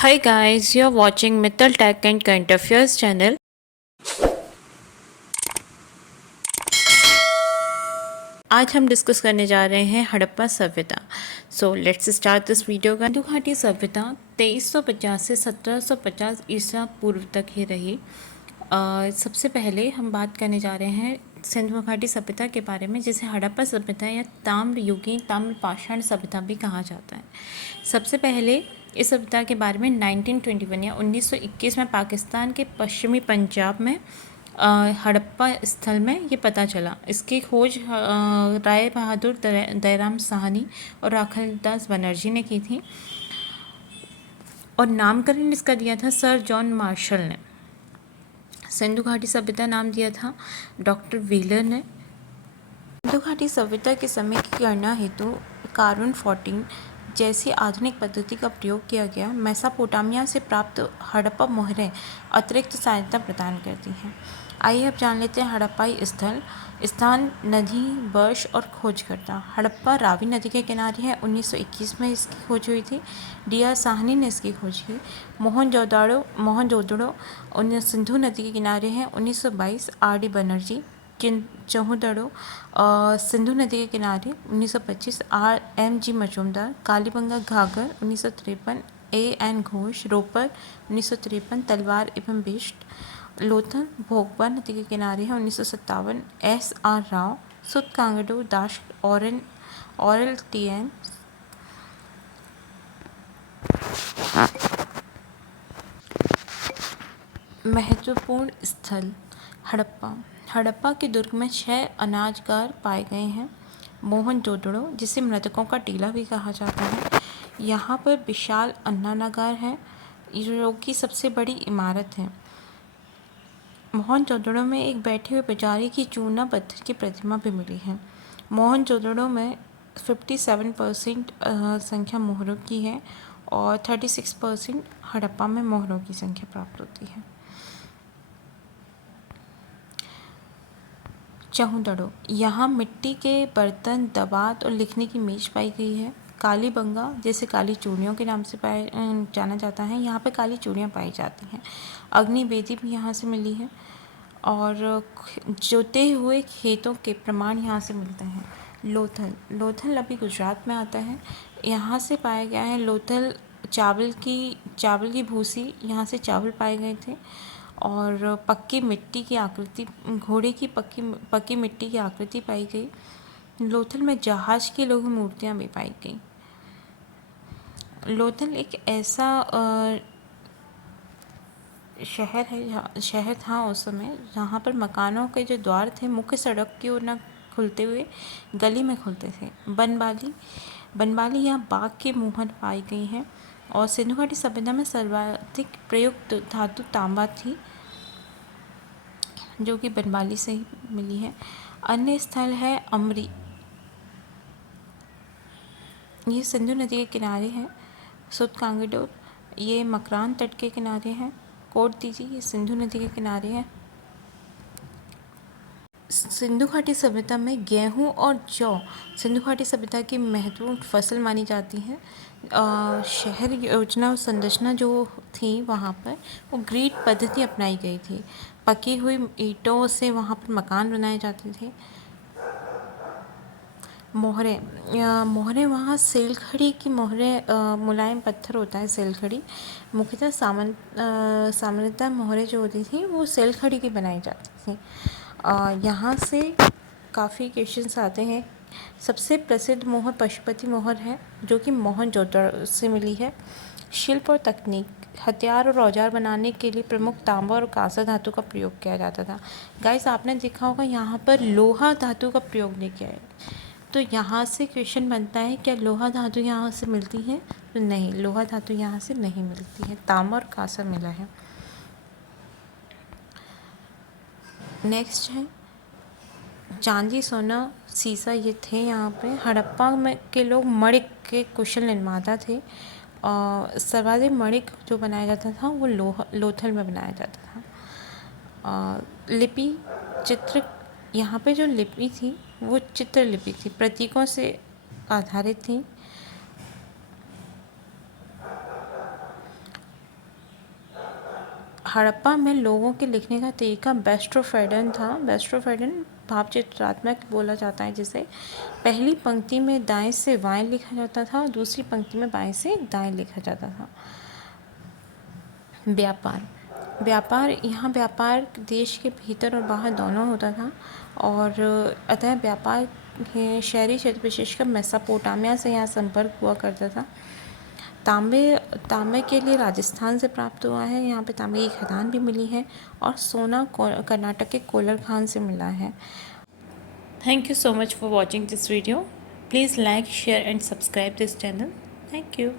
Hi guys, you're watching Mittal Tech and Current Affairs channel. आज हम discuss करने जा रहे हैं हड़प्पा सभ्यता। So let's start this video. Sindhu घाटी सभ्यता 2350 से 1750 ईसा पूर्व तक ही रही। सबसे पहले हम बात करने जा रहे हैं सिंधु घाटी सभ्यता के बारे में, जिसे हड़प्पा सभ्यता या ताम्रयुगीन ताम्रपाषाण सभ्यता भी कहा जाता है। सबसे पहले इस सभ्यता के बारे में 1921 या 1921 में पाकिस्तान के पश्चिमी पंजाब में हड़प्पा स्थल में ये पता चला। इसकी खोज राय बहादुर दयाराम साहनी और राखलदास बनर्जी ने की थी और नामकरण इसका दिया था सर जॉन मार्शल ने। सिंधु घाटी सभ्यता नाम दिया था डॉक्टर व्हीलर ने। सिंधु घाटी सभ्यता के समय की गणना हेतु कार्बन 14 जैसी आधुनिक पद्धति का प्रयोग किया गया। मेसोपोटामिया से प्राप्त हड़प्पा मोहरें अतिरिक्त सहायता प्रदान करती हैं। आइए अब जान लेते हैं हड़प्पाई स्थल, स्थान, नदी, वर्ष और खोजकर्ता। हड़प्पा रावी नदी के किनारे है। 1921 में इसकी खोज हुई थी। डी.आर. साहनी ने इसकी खोज की। मोहनजोदड़ो सिंधु नदी के किनारे हैं। 1922 R.D. बनर्जी। चहुदड़ो सिंधु नदी के किनारे 1925 R.M.G. मजूमदार। कालीबंगा घाघर 1953 A.N. घोष। रोपर 1953 तलवार एवं बिष्ट। लोथल भोगवा नदी के किनारे है। 1957 S.R. राव। सुत कांगड़ो दाश ऑरल T.N. महत्वपूर्ण स्थल हड़प्पा। हड़प्पा के दुर्ग में 6 अनाजगार पाए गए हैं। मोहनजोदड़ो, जिसे मृतकों का टीला भी कहा जाता है, यहाँ पर विशाल अन्नागार है जो कि सबसे बड़ी इमारत है। मोहनजोदड़ो में एक बैठे हुए पुजारी की चूना पत्थर की प्रतिमा भी मिली है। मोहनजोदड़ो में 57% संख्या मोहरों की है और 36% हड़प्पा में मोहरों की संख्या प्राप्त होती है। चहुदड़ो, यहाँ मिट्टी के बर्तन, दबात और लिखने की मेज पाई गई है। कालीबंगा, जिसे काली चूड़ियों के नाम से जाना जाता है, यहाँ पे काली चूड़ियाँ पाई जाती हैं। अग्निवेदी भी यहाँ से मिली है और जोते हुए खेतों के प्रमाण यहाँ से मिलते हैं। लोथल अभी गुजरात में आता है। यहाँ से पाया गया है लोथल चावल की भूसी, यहाँ से चावल पाए गए थे और पक्की मिट्टी की आकृति, घोड़े की पक्की मिट्टी की आकृति पाई गई। लोथल में जहाज की लौह मूर्तियाँ भी पाई गई। लोथल एक ऐसा शहर था उस समय जहाँ पर मकानों के जो द्वार थे मुख्य सड़क की ओर न खुलते हुए गली में खुलते थे। बनवाली यहाँ बाघ की मुहर पाई गई है और सिंधु घाटी सभ्यता में सर्वाधिक प्रयुक्त धातु तांबा थी, जो कि बनवाली से ही मिली है। अन्य स्थल है अमरी, ये सिंधु नदी के किनारे है। सुत कांगड़ो, ये मकरान तट के किनारे हैं। कोट दीजी, ये सिंधु नदी के किनारे है। सिंधु घाटी सभ्यता में गेहूं और जौ सिंधु घाटी सभ्यता की महत्वपूर्ण फसल मानी जाती है। शहर योजना और संरचना जो थी वहाँ पर वो ग्रिड पद्धति अपनाई गई थी। पकी हुई ईंटों से वहाँ पर मकान बनाए जाते थे। मोहरें वहाँ सेलखड़ी की मोहरें, मुलायम पत्थर होता है सेलखड़ी। मुख्यतः सामान्यतः मोहरें जो होती थी वो सेलखड़ी की बनाई जाती थी। यहाँ से काफ़ी क्वेश्चंस आते हैं। सबसे प्रसिद्ध मोहर पशुपति मोहर है जो कि मोहनजोदड़ो से मिली है। शिल्प और तकनीक, हथियार और औजार बनाने के लिए प्रमुख तांबा और कांसा धातु का प्रयोग किया जाता था। गाइस, आपने देखा होगा यहाँ पर लोहा धातु का प्रयोग नहीं किया है, तो यहाँ से क्वेश्चन बनता है क्या लोहा धातु यहाँ से मिलती है? तो नहीं, लोहा धातु यहाँ से नहीं मिलती है, तांबा और कांसा मिला है। नेक्स्ट है चांदी, सोना, सीसा, ये थे यहाँ पे। हड़प्पा में के लोग मणिक के कुशल निर्माता थे और सर्वाधिक मणिक जो बनाया जाता था वो लोथल में बनाया जाता था। लिपि, चित्र, यहाँ पे जो लिपि थी वो चित्र लिपि थी, प्रतीकों से आधारित थी। हड़प्पा में लोगों के लिखने का तरीका बेस्ट्रोफेडन था। बेस्ट्रोफेडन भावचित्रात्मक बोला जाता है जिसे। पहली पंक्ति में दाएं से बाएं लिखा जाता था और दूसरी पंक्ति में बाएं से दाएं लिखा जाता था। व्यापार यहाँ व्यापार देश के भीतर और बाहर दोनों होता था और अतः व्यापार शहरी क्षेत्र विशेषकर मेसोपोटामिया से यहाँ संपर्क हुआ करता था। तांबे के लिए राजस्थान से प्राप्त हुआ है। यहाँ पे तांबे की खदान भी मिली है और सोना कर्नाटक के कोलर खान से मिला है। Thank you so much for watching this video. Please like, share and subscribe this channel. Thank you.